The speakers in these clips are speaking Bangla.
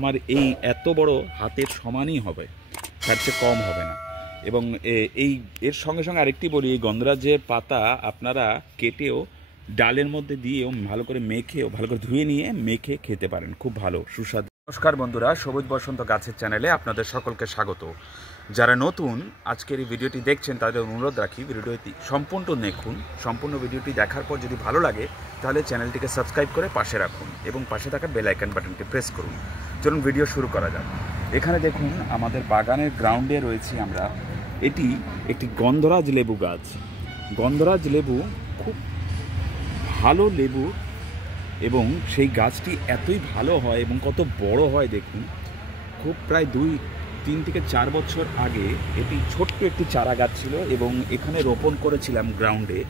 আমার এই এত বড় হাতের সমানই হবে, তার চেয়ে কম হবে না। এবং এর সঙ্গে সঙ্গে আরেকটি বলি, এই গন্ধরাজের পাতা আপনারা কেটেও ডালের মধ্যে দিয়েও ভালো করে মেখেও ভালো করে ধুয়ে নিয়ে মেখে খেতে পারেন, খুব ভালো সুস্বাদু। নমস্কার বন্ধুরা, সবুজ বসন্ত গাছের চ্যানেলে আপনাদের সকলকে স্বাগত। যারা নতুন আজকের এই ভিডিওটি দেখছেন তাদের অনুরোধ রাখি ভিডিওটি সম্পূর্ণ দেখুন। সম্পূর্ণ ভিডিওটি দেখার পর যদি ভালো লাগে তাহলে চ্যানেলটিকে সাবস্ক্রাইব করে পাশে রাখুন এবং পাশে থাকা বেল আইকন বাটনটি প্রেস করুন। চলুন ভিডিও শুরু করা যাক। এখানে দেখুন আমাদের বাগানের গ্রাউন্ডে রয়েছি আমরা। এটি একটি গন্ধরাজ লেবু গাছ। গন্ধরাজ লেবু খুব ভালো লেবু এবং সেই গাছটি এতই ভালো হয় এবং কত বড় হয় দেখুন। খুব প্রায় 3 থেকে 4 বছর আগে এটি ছোট্ট একটি চারা গাছ ছিল এবং এখানে রোপণ করেছিলাম গ্রাউন্ডে।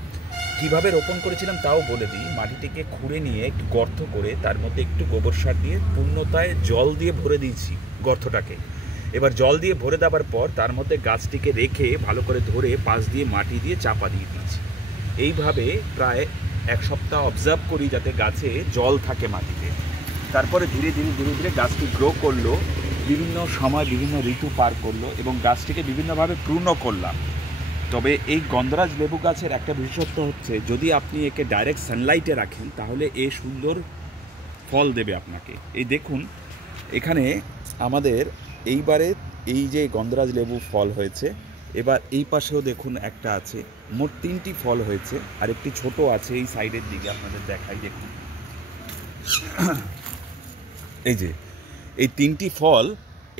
কিভাবে রোপণ করেছিলাম তাও বলে দিই। মাটিটিকে খুঁড়ে নিয়ে একটু গর্ত করে তার মধ্যে একটু গোবর সার দিয়ে পূর্ণতায় জল দিয়ে ভরে দিয়েছি গর্তটাকে। এবার জল দিয়ে ভরে দেওয়ার পর তার মধ্যে গাছটিকে রেখে ভালো করে ধরে পাশ দিয়ে মাটি দিয়ে চাপা দিয়ে দিয়েছি। এইভাবে প্রায় 1 সপ্তাহ অবজার্ভ করি যাতে গাছে জল থাকে মাটিতে। তারপরে ধীরে ধীরে গাছটি গ্রো করলো, বিভিন্ন সময় বিভিন্ন ঋতু পার করলো এবং গাছটিকে বিভিন্নভাবে প্রুনও করলাম। তবে এই গন্ধরাজ লেবু গাছের একটা বিশেষত্ব হচ্ছে, যদি আপনি একে ডাইরেক্ট সানলাইটে রাখেন তাহলে এ সুন্দর ফল দেবে আপনাকে। এই দেখুন এখানে আমাদের এইবারে এই যে গন্ধরাজ লেবু ফল হয়েছে। এবার এই পাশেও দেখুন একটা আছে, মোট 3টি ফল হয়েছে আর একটি ছোট আছে এই সাইডের দিকে, আপনাদের দেখাই। দেখুন এই যে এই 3টি ফল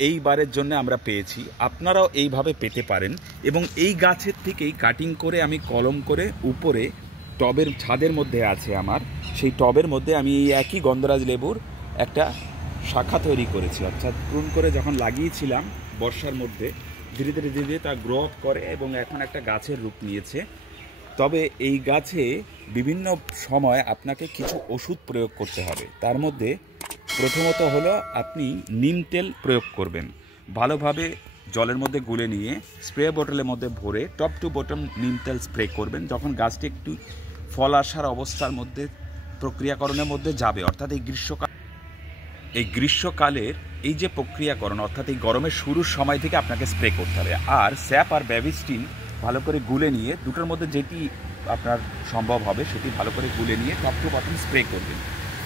এইবারের জন্য আমরা পেয়েছি। আপনারাও এইভাবে পেতে পারেন এবং এই গাছের থেকেই কাটিং করে আমি কলম করে উপরে টবের ছাদের মধ্যে আছে আমার, সেই টবের মধ্যে আমি এই একই গন্ধরাজ লেবুর একটা শাখা তৈরি করেছি। অর্থাৎ প্রুন করে যখন লাগিয়েছিলাম বর্ষার মধ্যে ধীরে ধীরে তা গ্রো আপ করে এবং এখন একটা গাছের রূপ নিয়েছে। তবে এই গাছে বিভিন্ন সময় আপনাকে কিছু ওষুধ প্রয়োগ করতে হবে। তার মধ্যে প্রথমত হলো আপনি নিম তেল প্রয়োগ করবেন। ভালোভাবে জলের মধ্যে গুলে নিয়ে স্প্রে বোতলের মধ্যে ভরে টপ টু বটম নিম তেল স্প্রে করবেন। যখন গাছটি একটু ফল আসার অবস্থার মধ্যে প্রক্রিয়াকরণের মধ্যে যাবে, অর্থাৎ এই গ্রীষ্মকালের এই যে প্রক্রিয়াকরণ, অর্থাৎ এই গরমের শুরুর সময় থেকে আপনাকে স্প্রে করতে হবে। আর স্যাপ আর ব্যাভিস্টিন ভালো করে গুলে নিয়ে দুটোর মধ্যে যেটি আপনার সম্ভব হবে সেটি ভালো করে গুলে নিয়ে টপ টু বটম স্প্রে করবেন।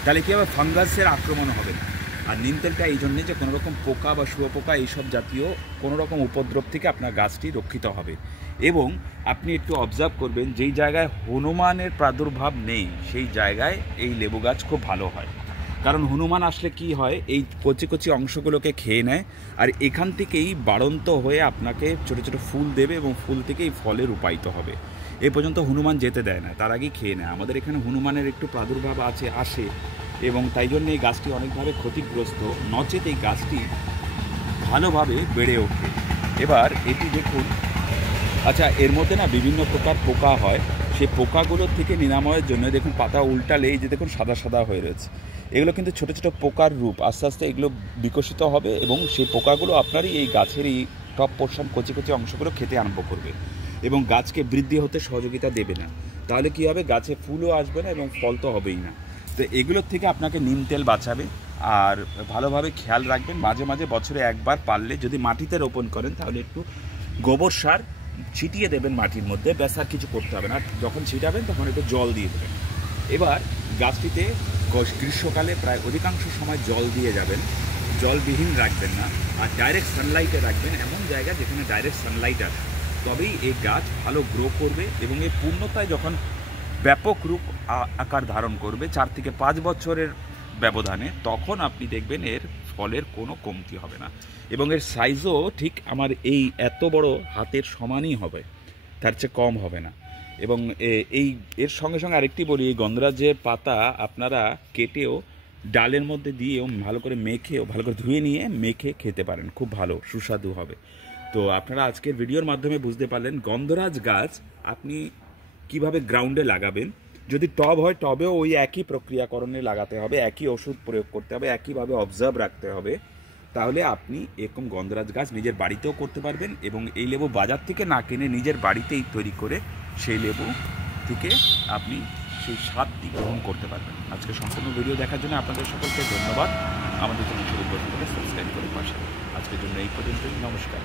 তাহলে কী হবে, ফাঙ্গাসের আক্রমণ হবে না। আর নিম তেলটা এই জন্যে যে কোনো রকম পোকা বা শুয়োপোকা এইসব জাতীয় কোনো রকম উপদ্রব থেকে আপনার গাছটি রক্ষিত হবে। এবং আপনি একটু অবজার্ভ করবেন, যেই জায়গায় হনুমানের প্রাদুর্ভাব নেই সেই জায়গায় এই লেবু গাছ খুব ভালো হয়। কারণ হনুমান আসলে কি হয়, এই কচি কচি অংশগুলোকে খেয়ে নেয় আর এখান থেকেই বাড়ন্ত হয়ে আপনাকে ছোটো ছোটো ফুল দেবে এবং ফুল থেকেই ফলে রূপায়িত হবে। এ পর্যন্ত হনুমান যেতে দেয় না, তার আগেই খেয়ে নেয়। আমাদের এখানে হনুমানের একটু প্রাদুর্ভাব আসে এবং তাই জন্য এই গাছটি অনেকভাবে ক্ষতিগ্রস্ত, নচেত এই গাছটি ভালোভাবে বেড়ে ওঠে। এবার এটি দেখুন, আচ্ছা এর মধ্যে না বিভিন্ন প্রকার পোকা হয়, সেই পোকাগুলোর থেকে নিরাময়ের জন্য দেখুন পাতা উল্টালে এই যে দেখুন সাদা সাদা হয়ে রয়েছে, এগুলো কিন্তু ছোটো ছোটো পোকার রূপ। আস্তে আস্তে এগুলো বিকশিত হবে এবং সেই পোকাগুলো আপনারই এই গাছের এই টপ পোর্শন কচি কচি অংশগুলো খেতে আরম্ভ করবে এবং গাছকে বৃদ্ধি হতে সহযোগিতা দেবে না। তাহলে কী হবে, গাছে ফুলও আসবে না এবং ফল তো হবেই না। তো এগুলোর থেকে আপনাকে নিম তেল বাঁচাবে। আর ভালোভাবে খেয়াল রাখবেন, মাঝে মাঝে বছরে একবার পারলে যদি মাটিতে রোপণ করেন তাহলে একটু গোবর সার ছিটিয়ে দেবেন মাটির মধ্যে, ব্যাস আর কিছু করতে হবে না। যখন ছিটাবেন তখন একটু জল দিয়ে দেবেন। এবার গাছটিতে গ্রীষ্মকালে প্রায় অধিকাংশ সময় জল দিয়ে যাবেন, জলবিহীন রাখবেন না। আর ডাইরেক্ট সানলাইটে রাখবেন, এমন জায়গা যেখানে ডাইরেক্ট সানলাইট আসে, তবেই এই গাছ ভালো গ্রো করবে এবং এই পূর্ণতায় যখন ব্যাপক রূপ আকার ধারণ করবে 4 থেকে 5 বছরের ব্যবধানে, তখন আপনি দেখবেন এর ফলের কোনো কমতি হবে না এবং এর সাইজও ঠিক আমার এই এত বড় হাতের সমানই হবে, তার চেয়ে কম হবে না। এবং এর সঙ্গে সঙ্গে আরেকটি বলি, এই গন্ধরাজের পাতা আপনারা কেটেও ডালের মধ্যে দিয়েও ভালো করে মেখেও ভালো করে ধুয়ে নিয়ে মেখে খেতে পারেন, খুব ভালো সুস্বাদু হবে। তো আপনারা আজকের ভিডিওর মাধ্যমে বুঝতে পারলেন গন্ধরাজ গাছ আপনি কিভাবে গ্রাউন্ডে লাগাবেন। যদি টব হয় টবেও ওই একই প্রক্রিয়াকরণে লাগাতে হবে, একই ওষুধ প্রয়োগ করতে হবে, একইভাবে অবজার্ভ রাখতে হবে। তাহলে আপনি এরকম গন্ধরাজ গাছ নিজের বাড়িতেও করতে পারবেন এবং এই লেবু বাজার থেকে না কিনে নিজের বাড়িতেই তৈরি করে সেই লেবু থেকে আপনি সেই স্বাদটি গ্রহণ করতে পারবেন। আজকে সম্পূর্ণ ভিডিও দেখার জন্য আপনাদের সকলকে ধন্যবাদ। আমাদের চ্যানেল সবুজ বসন্ত। আজকের জন্য এই পর্যন্তই। নমস্কার।